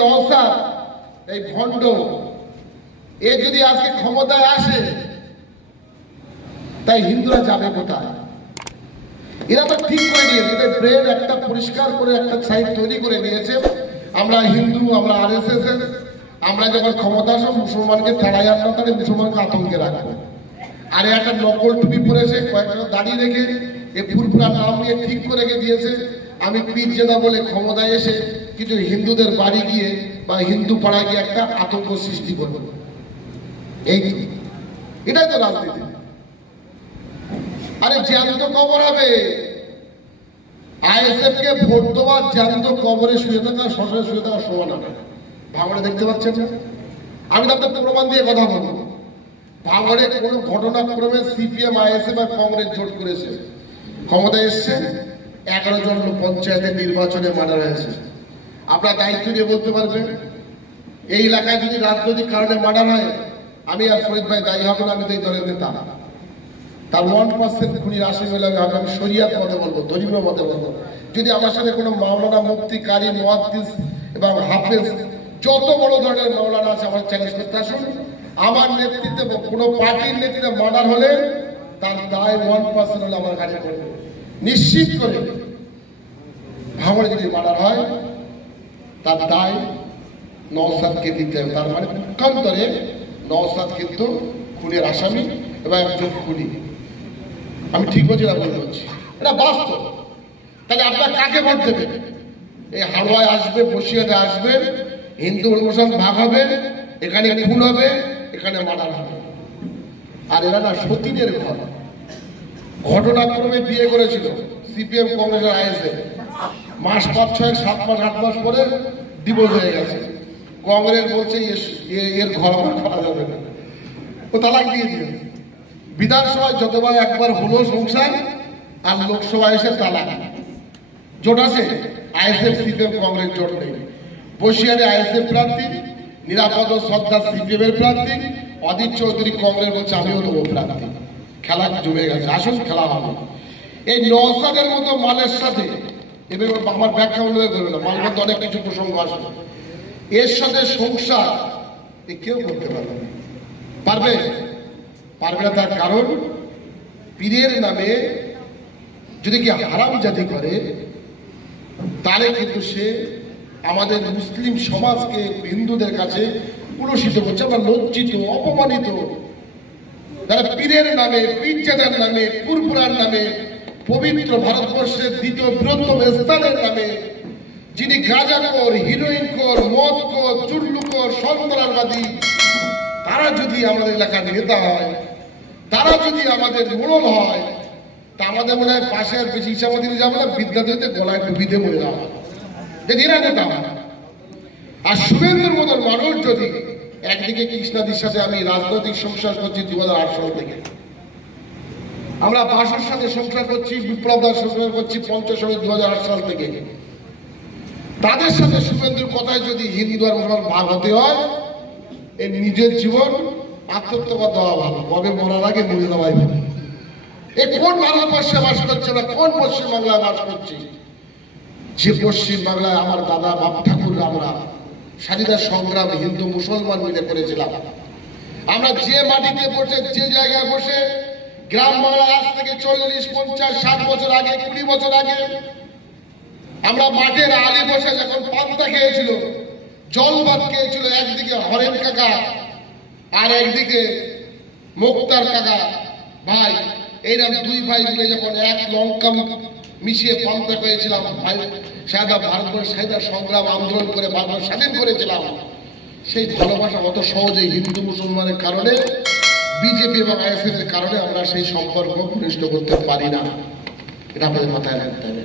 নওশাদ এই ভণ্ড এ যদি আজকে ক্ষমতায় আসে তাই হিন্দুরা যাবে কোথায়? এরা তো ঠিক করে নিয়েছে, এদের ব্রেন একটা পরিষ্কার করে একটা সাইড তৈরি করে নিয়েছে। আমরা হিন্দু, আমরা আরএসএস, আমরা যখন ক্ষমতা আসবো মুসলমানকে তাড়াই আনবো, তাহলে মুসলমানকে আতঙ্কে রাখবো। আর একটা নকল টুপি পরেছে, কয়েকটা দাঁড়িয়ে রেখে এ ফুরফুরা নাম নিয়ে ঠিক করে রেখে দিয়েছে আমি পীর জেদা বলে ক্ষমতায় এসে কিছু হিন্দুদের বাড়ি গিয়ে বা হিন্দু পাড়ায় গিয়ে একটা আতঙ্ক সৃষ্টি করবো। এটাই তো রাজনীতি। আরে জ্যান্ত কবর হবে, আইএসএফ কে ভোট দেওয়ার জ্যান্ত কবরে শুয়ে থাকা শ্মশানে শুয়ে থাকা সমান হবে। ভাঙড়ে দেখতে পাচ্ছেন না? আমি তো আপনার প্রমাণ দিয়ে কথা বলবো। ভাঙড়ে কোন ঘটনাক্রমে সিপিএম, আইএসএফ আর কংগ্রেস জোট করেছে, ক্ষমতায় এসছে, 11 জন পঞ্চায়েতের নির্বাচনে মারা হয়েছে। আপনার দায়িত্ব নিয়ে বলতে পারবেন এই এলাকায় যদি রাজনৈতিক কারণে মার্ডার হয়, আমি আর ফরিদ ভাই দায়ী হব না, আমি তো এই দলের নেতা। তার 1% খুনির আসামি হলে আমি শরিয়াত মতে বলবো, ধর্মীয় মতে বলবো। যদি আমার সাথে কোনো মাওলানা, মুফতি, কারি, মুহাদ্দিস এবং হাফেজ যত বড় ধরনের মাওলানা আছে আমার চ্যালেঞ্জ করতে আসুন। আমার নেতৃত্বে কোনো পার্টির নেতৃত্বে মার্ডার হলে তার দায় 1% হলে আমার কাছে করবে নিশ্চিত করে। ভাঙড়ে যদি মার্ডার হয় তার দায় নওশাদকে দিতে হবে। তার মানে পক্ষান্তরে নওশাদ কিন্তু খুনের আসামি এবং একজন খুনি। আমি ঠিক বলছি না ভুল বলছি? এটা বাস্তব। তাহলে আপনার কাকে ভোট দেবেন? এই হাওড়ায় আসবে, বসিরহাটে আসবে, হিন্দু মুসলমান ভাগ হবে, এখানে খুন হবে, এখানে মার্ডার হবে। আর এরা না সতীনের ঘর। ঘটনাক্রমে বিয়ে করেছিল সিপিএম, কংগ্রেস আর আইএসএফ। মাস 5-6, 7 মাস 8 মাস পরে ডিভোর্স হয়ে গেছে। কংগ্রেস বলছে এর ঘর করা যাবে না, ও তালাক দিয়ে দিয়েছে। বিধানসভায় যতবার একবার হলো সংসার, আর লোকসভায় এসে তালাক। জোট আছে আইএসএফ, সিপিএম, কংগ্রেস জোট নেই। বসিরহাটে আইএসএফ প্রার্থী, নিরাপদ সর্দার সিপিএম এর প্রার্থী, অদিত চৌধুরী কংগ্রেস বলছে আমিও দেবো প্রার্থী। খেলা জমে গেছে, আসুন খেলা হবে। এই নওশাদের মতো মালের সাথে, এবার আমার ব্যাখ্যা অনুযায়ী করবে না, মালের মধ্যে অনেক কিছু প্রসঙ্গ আসবে। এর সাথে সংসার কেউ করতে পারবে না। পারবে? পারবে না। তার কারণ পীরের নামে যদি কি হারাম জাতি করে, তাহলে কিন্তু সে আমাদের মুসলিম সমাজকে হিন্দুদের কাছে কুলসিত করছে। আমরা লজ্জিত, অপমানিত। তারা পীরের নামে, পীরজাদার নামে, ফুরফুরার নামে, পবিত্র ভারতবর্ষের দ্বিতীয় বৃহত্তম স্থানের নামে যিনি গাঁজাখোর, হিরোইনখোর, মদখোর, চুল্লুখোর, সন্ত্রাসবাদী, তারা যদি আমাদের এলাকার নেতা হয়, তারা যদি আমাদের মোড়ল হয়, তা আমাদের মনে হয় পাশে আর বেশি ইচ্ছামতি যাবে না, বিদ্যার্থীতে গলায় ডুবিতে মরে যাওয়া। এরা নেতা হয়। আর শুভেন্দুর মতন মানুষ যদি একদিকে কৃষ্ণাদির সাথে আমি রাজনৈতিক সংসার করছি 2008 সাল থেকে, আমরা বাসুর সাথে সংসার করছি, বিপ্লব দাস সংসার করছি 2008 সাল থেকে, তাদের সাথে শুভেন্দুর কথায় যদি হিন্দু আর মুসলমান ভাগ হতে হয়, এই নিজের জীবন আত্মহত্যা দেওয়া ভালো, কবে মরার আগে মরে দেওয়াই ভালো। এ কোন ভারতবর্ষে বাস করছে না, কোন পশ্চিম বাংলায় বাস করছি? যে পশ্চিম বাংলায় আমার দাদা বাপ ঠাকুর আমরা স্বাধীনতা সংগ্রাম হিন্দু মুসলমান মিলে করেছিলাম। আমরা যে মাটিতে বসে, যে জায়গায় বসে, গ্রাম বাংলায় আজ থেকে 40, 50, 60 বছর আগে, 20 বছর আগে আমরা মাঠের আলি বসে যখন পান্তা খেয়েছিল, জল ভাত খেয়েছিল, একদিকে হরেন কাকা আর একদিকে মুক্তার কাকা ভাই, এরা দুই ভাই মিলে যখন এক লঙ্কা মিশিয়ে পান্তা করেছিলাম, ভাই সাদা ভারতবর্ষ স্বাধীনতা সংগ্রাম আন্দোলন করে ভারতবর্ষ স্বাধীন করেছিলাম, সেই ভালোবাসা অত সহজে হিন্দু মুসলমানের কারণে, বিজেপি এবং আইএসএফ এর কারণে আমরা সেই সম্পর্ক ঘনিষ্ঠ করতে পারি না। এটা আমাদের মাথায় রাখতে হবে।